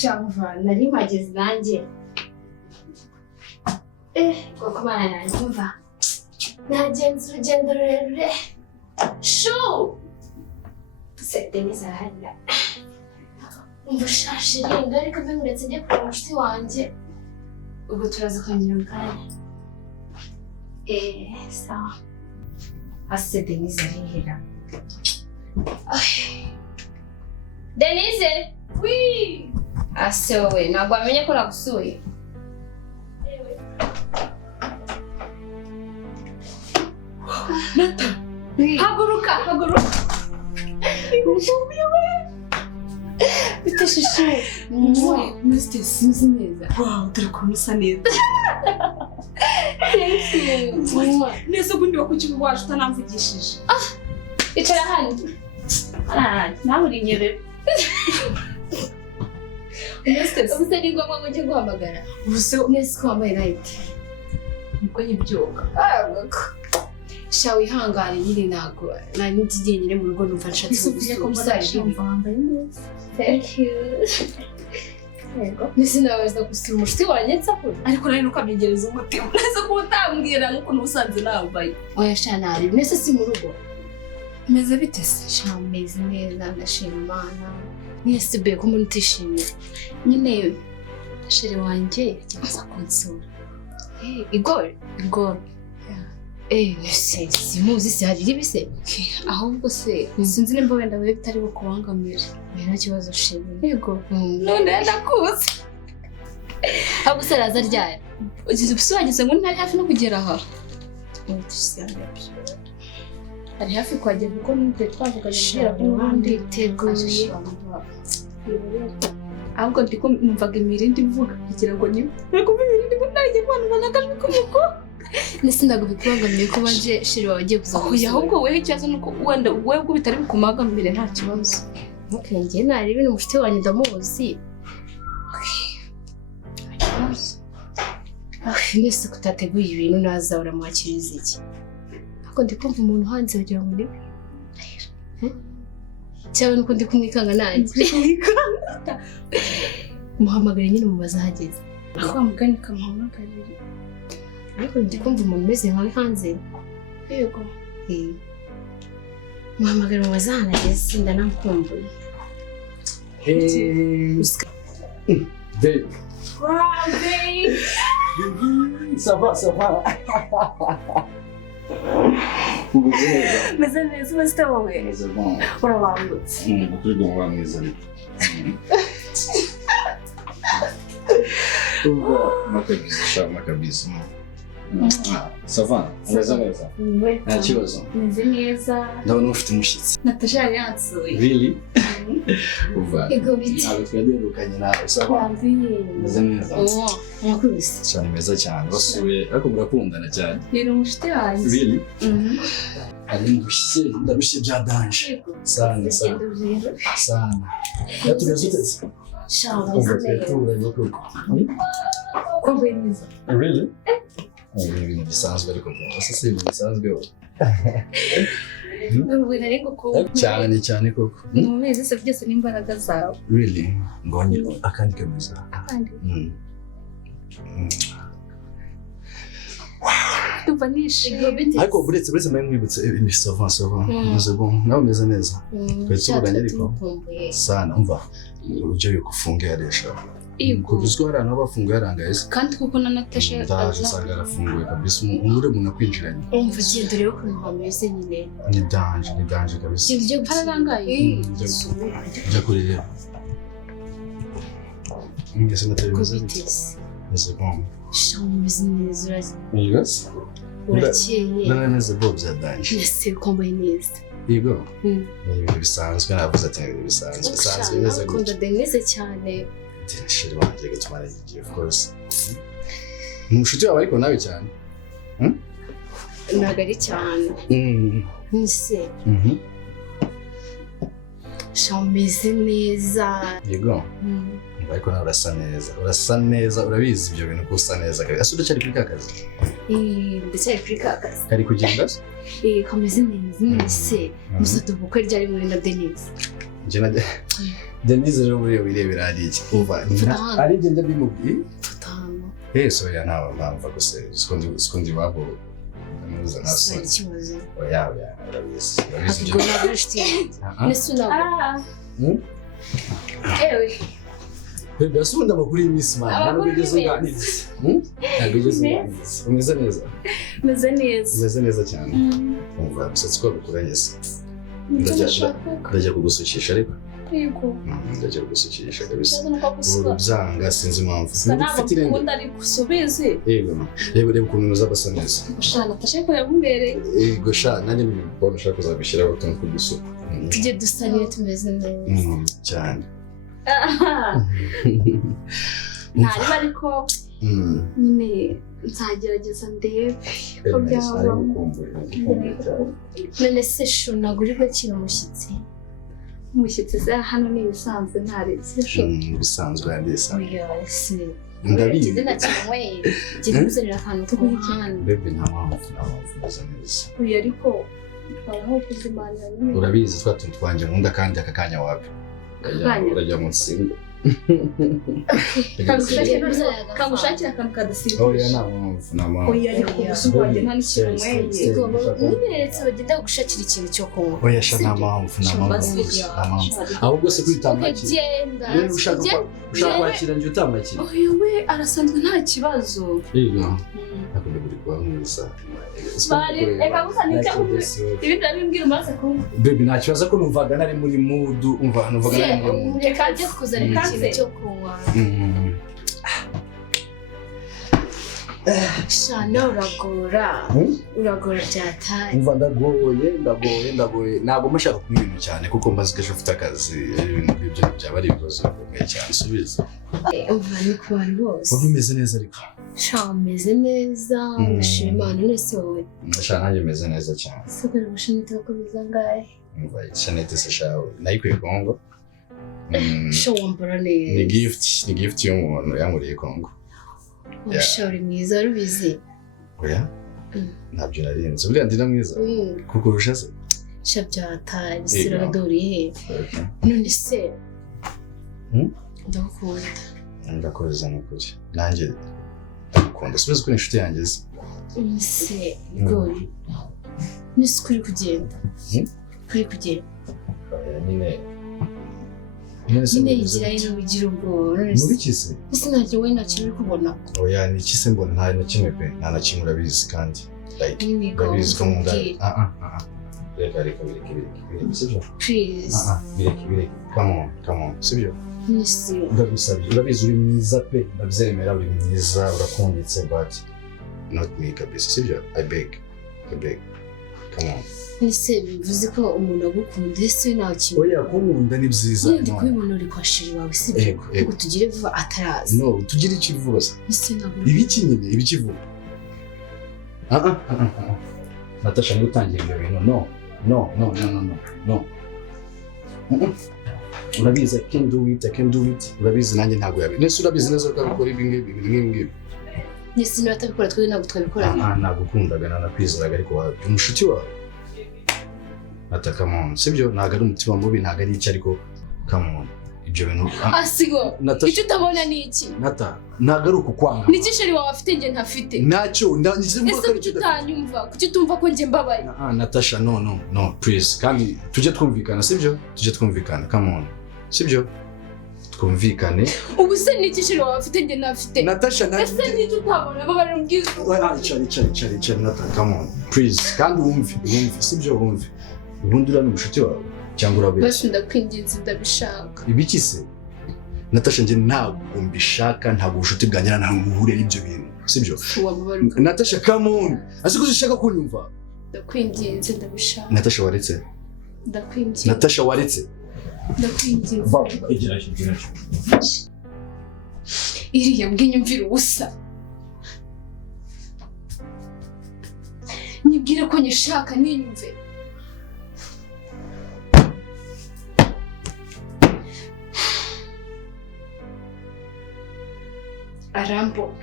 Shamva nari mpageze nanjye koko mana nanjye umva nagenze urugendo rurerure Denise arahari umva shashi rinda ariko mbimuretse njye kureba umushuti wanjye ubwo turaza kongera mu kanya sawa ase Denise arihera Denise oui ase wowe ntabwo wamenye ko nagusuye Nata haguruka bite shushu Mr. Sinzi neza wow turi kumusa neza thank you neza ubundi wakukimu waje utanamvugishije icara hano nawe uri nyerera ubuse ni ngombwa ngo njye guhamagara ubuse neza ko wambaye right niko nyibyoga sha wihangane nyine ntabwo nari ntigiye nyine mu rugo numva nshatse gusumva wambaye neza thank you nisi nabaza gusura umushuti wanjye nsakura ariko nari nuko abyegereza umutima neza ko utambwira nk'uko n'ubusanzwe nambaye oya sha nari nese si mu rugo meze bite se sha meze neza ndashima Imana nese be ko umuntu utishimye nyine shere wanjye yagiye kunsura igor nese simuzi se hari ibise ahubwo se sinzi nimba wenda wewe bitari bukubangamira nta kibazo shimye yego none ndakuze ahubwo se raza ryari ugize ngo ntari hafi no kugera aha ari hafi kwagera kuko nite twavuganye kugira ko n'ubundi teguye ahubwo ndiko numvaga imirindi mvuga kugira ngo nyine ariko imirindi ntagiye kwanubana akajwi k'umuko nese ndagubikubangamiye ko baje shiri wagiye kuzamuza ahubwo wewe ikibazo nuko wenda wewe ubwo bitari bikumagamire nta kibazo ngiye nari ibintu mushite wanjye ndamuzi nese kutateguye ibintu naza uramwakiriza iki ariko ndi kumva umuntu hanze wagira ngo niwe cyangwa nuko ndi kumwikanga nanjye muhamagare nyine mubaza ahageze aho mugani kamuhamagarira ariko ndi kumva umuntu umeze nkawe hanze yego muhamagare mubaza ahageze ndanamukumbuye Babe. Wow, babe. Ça va. Meze neza ubeste wowe Meze bon. urabangutse Ukuri gomba mwiza ariko. Uba kabisa. Ça va. Meze neza. Nta kibazo. meze neza Ndabona ufite umushyitsi. Natasha yari yansuye Really? Uva. ego biti Ntabwo twagendukanye nawe. Ça va. Meze neza. mwakubise Cyane meza cyane. Basuye ariko murakundana cyane. ni umushite wanjye Really? Ndarushye bya danje. Sana. Yatugeze uteze. shawa Uva neza tweturanye koko. kwambaye neza Really? Ibintu bisanzwe ariko ese si ibintu bisanzwe ubu nari gukunda cyane koko. mu mezi se byose n'imbaraga zawe Really? Ngonye akandi kameza. kandi ndumva nishimye Ariko buretse mwe mwibutse ni sova. Maze bon. Nawe meze neza. Tweturanye ariko. Sana umva. Ujye yukufunga yaresha. Kuguzwa hari abantu bafunguye arangaye se. kandi kuko na Natasha Ndaje usanga arafunguye kabisa umure umuntu akwinjiranye. umva genda urebe ukuntu hameze nyine Ni danje kabisa. ibyo hararangaye Ujya kureba. Ngese natari meze. kubitese Meze bon. shawa umeze neza Yes. urakeye Ndanameze bo bya danje. nese kwambaye neza Yego. Ni ibintu bisanzwe navuze ati ibintu bisanzwe neza ukunda gutya. Denise cyane Shiri wanjye gatumara igihe of course. Umushuti wawe ariko nawe cyane. ntabwo ari cyane nise shawa umeze neza Yego. Ariko nawe urasa neza urabizi ibyo bintu ko usa neza kabisa. Ese uracyari kuri kakazi? ndetse kuri kakazi Kari kugenda se? kameze neza nise musatu bukwe ryari muri na Denise Njye Denise rero buriya wirebera ari iki umva ari njye njya bimubwiye so ya nawe mpamva gusa sikundi babo muza naso oya urabizi ubwo nabishti nesu nabo Bebe asunda amakuru y'imisi man ntabwo ugeze unganiza ntabwo ugeze unganiza umeze neza cyane umva bisatsi ko bikuranye se ndajya kugusukisha ariko yego ndajya kugusukisha kabisa ubu byanga sinzi impamvu ufite irenge ukunda ariko usubize yego reba ukuntu uzabasa neza ushaka tashaka ko yagumbereye yego sha nanjye mbona ushaka kuzabishyiraho utuntu tw'udusuku tujye dusanire tumeze neza cyane ntareba ariko nyine nzagerageza ndebe ko byaba none se shu nagurirwa kino umushyitsi se hano ni ibisanzwe ntaretse shu bisanzwe yandisa yose ndabizi ndetse nakimwe gikuzanira akantu k'umuhanda bebe nta mpamvu neza neza uyu ariko twabaho kuzimanira nyine urabizi twa tuntu twanjye nkunda kandi aka kanya wapi urajya mu nsinga kamushakira akantu kadasibisha oya nta mpamvu oya ariko ubusuku wanjye nta n'ikintu nyweye niberetse bagenda gushakira ikintu cyo kunywa oya sha nta mpamvu ahubwo se kwitamaki rero ushaka kwakira njye utamakira oya we arasanzwe nta kibazo yego nakunda buri kuba mwiza bari reka gusa nicyo ibindi arabimbwira umaze kumva baby nta kibazo ko numvaga nari muri mood numvaga nari muri mood reka njye kuzanira ikintu cyo kunywa shana uragora byataye umva ndagoye ntabwo mashaka kunywa ibintu cyane kuko mbazi ko ufite akazi ibintu nk'ibyo byaba ari ibibazo bikomeye cyane subiza umva ni ku bantu bose waba umeze neza ariko umeze neza ndashima Imana nese wowe nanjye meze neza cyane sukari gushanita bakomeza ngahe umva shanete se shawe nayikuye Kongo wambara neza ni gift y'umuntu yanguriye Kongo uri mwiza rubizi oya ntabyo narinze buriya ndina mwiza kuko urusha se sha byataye siradoriye none se ndagukunda ndakoze n'ukuri nanjye ndagukunda subiza ko inshuti yanjye se se gori nisi kuri kugenda nyine yigira n'ubigira ubwoba mubikise ese ntabyo we nta kintu uri kubona oya ni iki se mbona nta na kimwe pe nta na kimwe urabizi kandi urabizi ko nkunda reka bireke sibyo bireke come on sibyo ndagusabye urabizi uri mwiza pe ndabyemera uri mwiza urakunditse but not me kabisa sibyo I beg come on ese bivuze ko umuntu agukunda ese nta kintu oya kumunda ni byiza ndi kubibona uri kwashira wawe sibyo ngo tugire vuba ataraza no tugire ikivuba ese ntabwo ibiki nyine ibikivuba Natasha ngutangira ibyo bintu no urabizi I can do it urabizi nanjye ntabwo yabi nese urabizi neza ko abikora ibi ngibi nese niba atabikora twe ntabwo twabikora ntabwo ukundaga nanakwizeraga ariko umushuti wawe come on sibyo ntabwo ari umutima mubi ntabwo ari iki ariko come on ibyo bintu asigo icyo utabona ni iki ntabwo ari ukukwanga ni iki sheri wawe afite njye ntafite ntacyo ese kuki utanyumva kuki utumva ko njye mbabaye Natasha no please kandi tujye twumvikana sibyo come on sibyo twumvikane ubu se ni iki sheri wawe afite njye ntafite Natasha ese ni iki utabona babarira ubwiza icara Natasha come on please kandi wumve sibyo wumve ubundi uriya ni umushuti wawe cyangwa urabeshya basi ndakwinginze ndabishaka ibiki se Natasha njye ntabwo mbishaka ntabwo ubushuti bwanjye ntabwo buhure n'ibyo bintu sibyo Natasha come on asiko ushaka kunyumva ndakwinginze ndabishaka Natasha waretse ndakwinginze Natasha waretse ndakwinginze igira iriya mbwinyumvira ubusa nyibwire ko nyishaka ninyumve arambo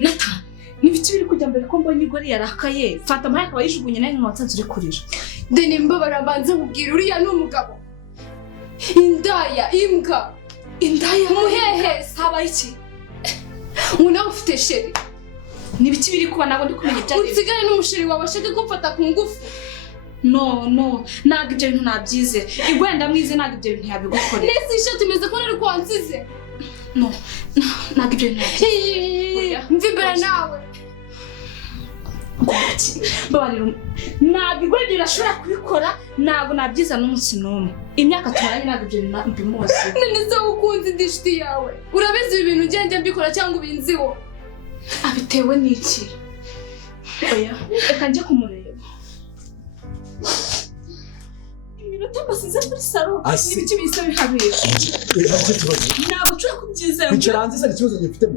Nata nibiki biri kujya mbere ko mbonye igori yarakaye fata amaye akaba yijugunye nayo mu watsanze uri kurira Deni mbabara banze mubwira uriya ni umugabo indaya imbwa indaya umuhehesi habaye iki unawe ufite sheri nibiki biri kuba nabo ndi kumenya ibyo unsigare n'umusheri wawe ashaka gufata ku ngufu no ntabwo ibyo bintu nabyize igwenda mwize ntabwo ibyo bintu yabigukorera nese ishati imeze ko nari kwansize no ntabwo ibyo bintu nabyize mva imbere nawe babarira ntabwo igwenda irashobora kubikora ntabwo nabyiza n'umunsi n'umwe imyaka tumaranye ntabwo ibyo bintu mbimuzi none se ukunze indi nshuti yawe urabizi ibi bintu ugenda mbikora cyangwa ubinziho abitewe n'iki oya reka njye kumureba iminota mbasize muri salo n'ibiki bise bihabera ntabwo nshobora kubyizera kwicara hanze se ikibazo gifitemo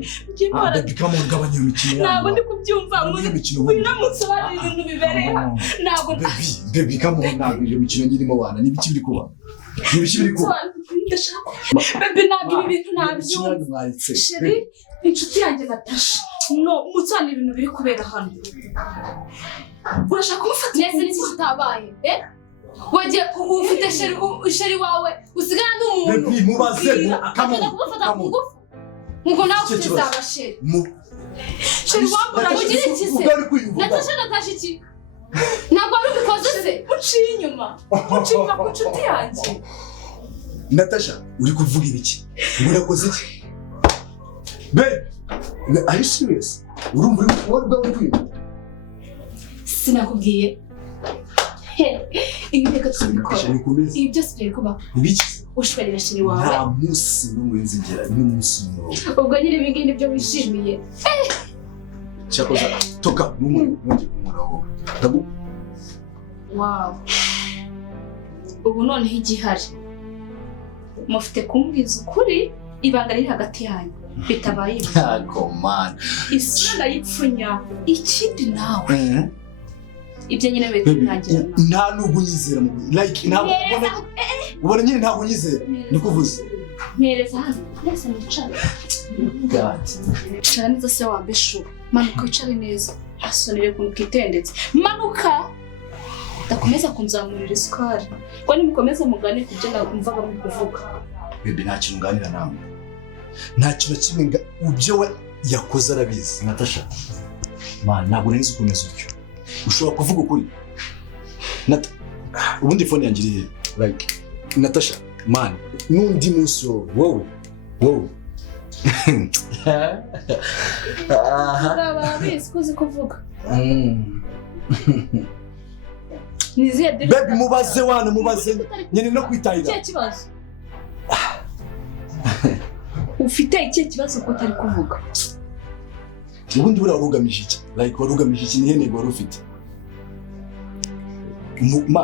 bikaba mu gabanya imikino ntabwo ndi kubyumva wiramutse bari ibintu bibereye ntabwo baby come on ntabwo iyo mikino nyirimo wana n'ibiki biri kuba n'ibiki biri kuba baby ntabwo ibi bintu ntabyumva sheri inshuti yanjye Natasha no mutsana ibintu biri kubera hano urashaka kumufata nese n'iki kitabaye waje ufite sheri wawe usigana n'umuntu baby mubaze akajya kumufata ku ngufu nkuko nawe ufite zaba sheri wambura ugira iki se Natasha iki ntabwo ari ubikoze se uciye inyuma ku nshuti yanjye Natasha uri kuvuga ibiki urakoze iki babe are you serious urumva uri kwiba sinakubwiye ibi reka tubikora ibi byose biri kuba ibiki ushwerera sheri wawe nta munsi n'umwe nzigera n'umunsi n'umwe ubwo nyine ibi ngibi nibyo wishimiye cyakoze toka n'umuntu kumuraho ndagu wow ubu noneho igihari mufite kumbwiza ukuri ibanga riri hagati yanyu bitabaye ntago man isura y'ipfunya ikindi nawe ibyo nyine bitangira nta nubwo nyizera mu like ntabwo ubona nyine ntabwo nyizera nikuvuze mpereza hano nese nicara god cara neza se wambeshu manuka wicare neza asonere ku kitendetse manuka ndakomeza kunzamurira isukari ngo nimukomeze mugane kubyo namvaga muri kuvuga baby nta kintu nganira nawe nta kintu kimwe ubyo we yakoze arabizi Natasha man ntabwo nzi ukomeza utyo ushobora kuvuga ukuri ubundi phone yanjye iri like Natasha man n'undi munsi wowe aha bizi kuzi kuvuga niziye baby mubaze nyine no kwitahira cyo kibazo ufite iki kibazo ko utari kuvuga ubundi bura warugamije iki like warugamije iki nihe nego wari ufite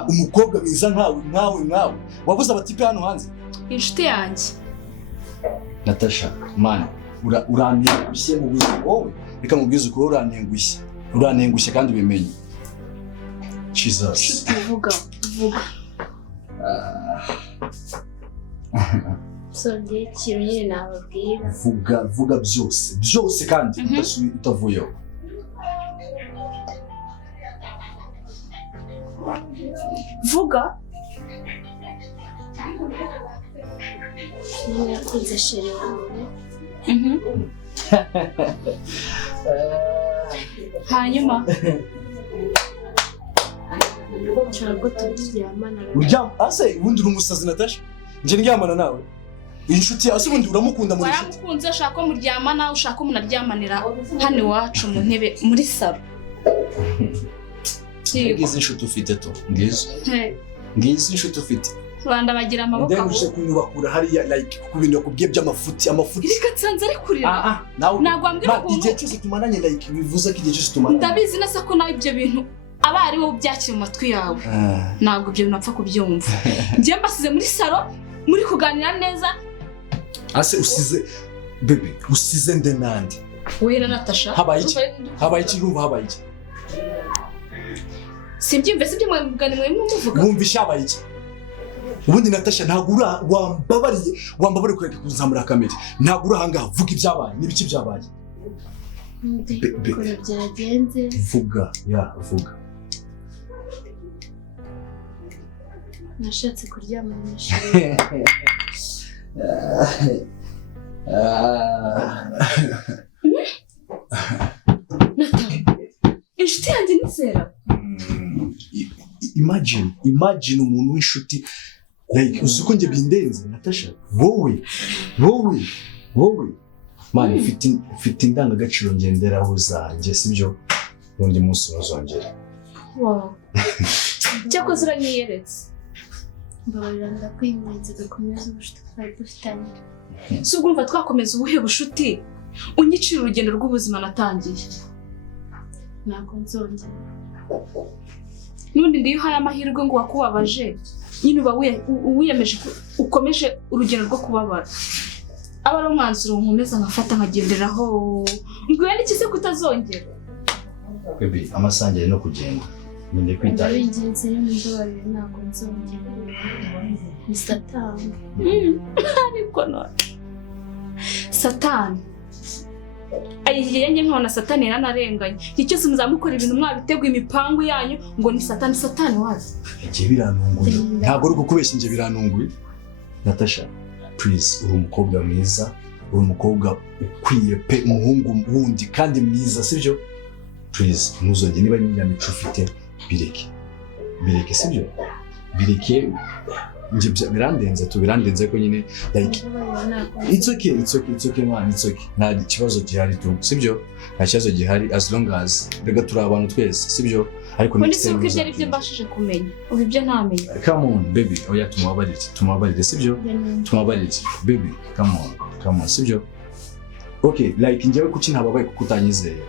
umukobwa mwiza nkawe wabuze abatipe hano hanze inshuti yanjye Natasha man uranengushye mu buzima wowe reka mubwize uko uranengushye kandi ubimenye Jesus vuga songe ikintu nyine nababwira vuga byose kandi utavuyeho vuga nakunze sheri wawe hanyuma ntabwo turyamana ase ubundi uri umusazi Natasha njye ndyamana nawe inshuti yawe ubundi uramukunda muri inshuti waramukunze ushaka ko muryamana ushaka ko munaryamanira hano iwacu mu ntebe muri salo ngizi inshuti ufite to ngizi inshuti ufite Rwanda bagira amaboko ndengushe kunyubakura hariya like ku bintu yakubwiye by'amafuti reka tsanze ari kurira ntabwo ambwira ukuntu igihe cyose tumananye like bivuze ko igihe cyose tumananye ndabizi nasa ko nawe ibyo bintu aba ari wowe byakira mu matwi yawe ntabwo ibyo bintu apfa kubyumva njye mbasize muri salo muri kuganira neza ase usize nde nande we na Natasha habaye iki simbyumve sibyo mwaganira muvuga wumvisha habaye iki ubundi Natasha ntabwo wambabariye kureka kuzamura kamera ntabwo urahangaha vuga ibyabaye n'ibiki byabaye kora byagenze vuga nashatse kuryama n'ishuri. inshuti yanjye nizera. Imagine umuntu w'inshuti like usuko nje bindenze Natasha wowe man ufite indangagaciro ngenderaho zanjye sibyo n'undi munsi uzongera. Wow. Cyakoze uranyiyeretse. Mbabarira ndakwinginze dukomeze ubucuti twari dufitanye. Si urumva twakomeza ubuhe bushuti unyicira urugendo rw'ubuzima natangiye. Ntabwo nzongera. Nundi ndiyo haya amahirwe ngo wakubabaje nyine uba wiyemeje ukomeje urugendo rwo kubabara. Aba ari umwanzuro nkomeza nkafata nkagenderaho. Mbwiye n'iki se kutazongera? Baby amasangire no kugenda. Ninde kwita. Ndabinginze n'imbabarire ntabwo nzongera. Ni Satani. Ariko no. Satani. Ayiye njye nkabona Satani yaranarenganye. Iki cyose muzamukora ibintu mwabiteguye imipangu yanyu ngo ni Satani wazi. Nje biranunguye. Ntabwo ari kukubeshya nje biranunguye. Natasha, please uri umukobwa mwiza, uri umukobwa ukwiye pe umuhungu wundi kandi mwiza sibyo? Please ntuzongere niba n'imyamico ufite bireke sibyo? Bireke nje birandenze ko nyine like it's okay man, it's okay. Nta kibazo gihari tu sibyo? Nta kibazo gihari as long as rega turi abantu twese sibyo? Ariko ni cyane ibyo ari byo mbashije kumenya ubu ibyo ntamenye. Come on baby, oya tumubabarire sibyo? Tumubabarire baby, come on sibyo? Okay, like njyewe kuki ntababaye kuko utanyizeye?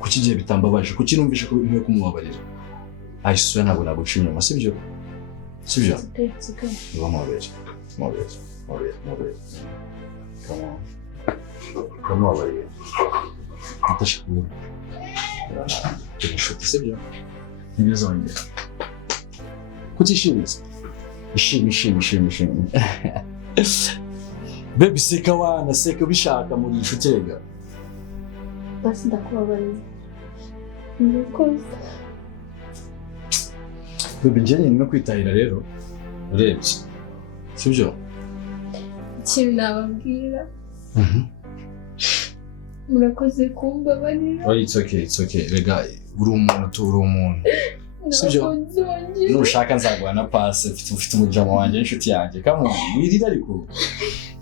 Kuki giye bitambabaje? Kuki numvishe ko nkwiye kumubabarira? Ayisura ntabwo naguca inyuma sibyo? Sibyo? Come on. Come on, baby. Natasha kubu. Inshuti sibyo? Ntibizongera. Kutishimiza. Ishimi. Baby seka bishaka muri inshuti rega. Basi ndakubabarira. Nuko Baby njye no kwitahira rero urebye sibyo? ikintu nababwira murakoze kumbabarira. Oh, it's okay rega uri umuntu sibyo? Nushaka nzaguha na pass ufite umujama wanjye inshuti yanjye. Come on wirira ariko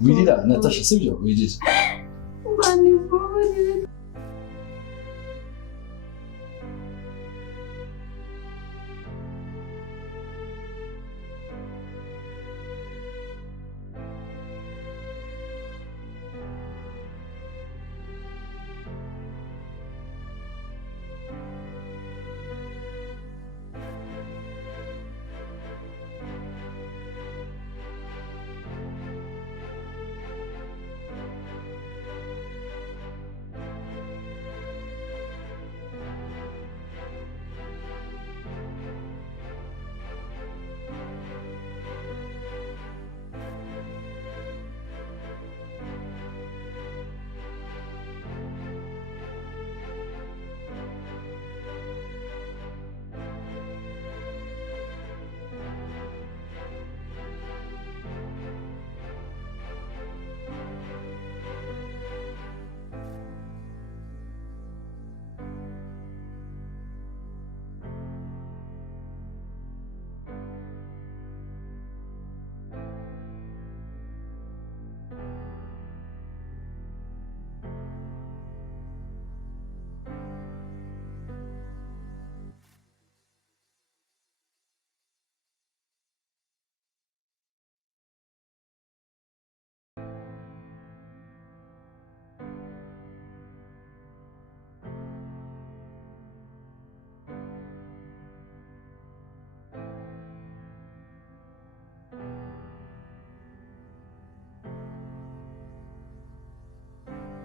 wirira Natasha sibyo? Wirira Bani babarira.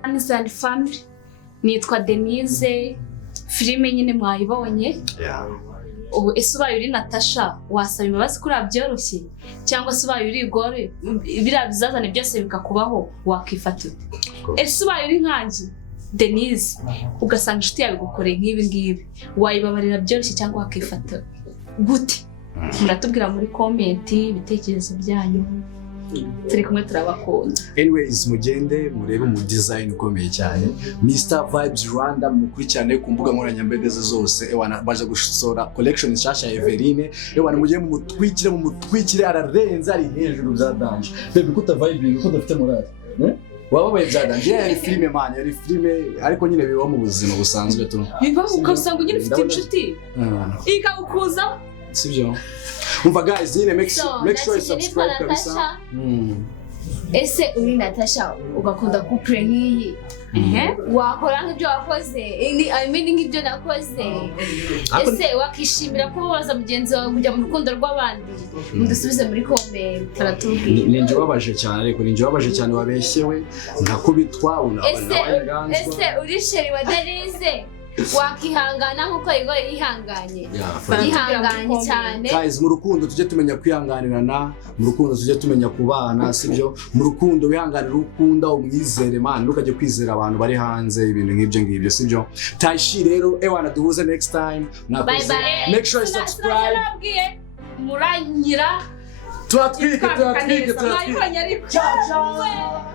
Anizani family nitwa Denise. Filime nyine mwayibonye. Ubu ese ubaye uri Natasha wasaba imbabazi kuri abyoroshye cyangwa se ubaye uri Gore biriya bizazane byose bikakubaho wakifata ute? Ese ubaye uri nkanjye Denise ugasanga inshuti yawe gukoreye nk'ibi ngibi wayibabarira byoroshye cyangwa wakifata gute? muratubwira muri comment ibitekerezo byanyu turi kumwe turabakunda. Anyways, mugende murebe mu design ukomeye cyane Mr Vibes Rwanda, mukurikirane ku mbuga nkoranyambaga zose. Ewana baje gushora collection nshasha ya Everine. Ewana mugiye mu mutwikire ararenza ari hejuru bya danje. Baby kuta vibe kuta dafite morale. Wababaye byadanje yari filime man, yari filime ariko nyine biba mu buzima busanzwe tu. Bibaho ukasanga nyine ufite inshuti. Ikakuza sibyo. Umva guys, nyine make sure you subscribe kabisa. Ese uri Natasha ugakunda couple nk'iyi wakora nk'ibyo wakoze I mean nk'ibyo nakoze, ese wakishimira ko baza mugenzi wawe kujya mu rukundo rw'abandi? Mudusubize muri comment baratubwira. Ninje wabaje cyane ariko ninje wabaje cyane wabeshyewe nakubitwa unabana. Ese uri sheri wa Denise wakihangana nkuko igore yihanganye? Yihanganye cyane. Guys, mu rukundo tujye tumenya kwihanganirana, mu rukundo tujye tumenya kubana, sibyo? Mu rukundo wihanganira ukunda umwizere man, ntukajye kwizera abantu bari hanze ibintu nk'ibyo sibyo? Taishi rero ewana duhuze next time. Bye bye. Make sure you subscribe. Muranyira Tuatwike. ciao ciao.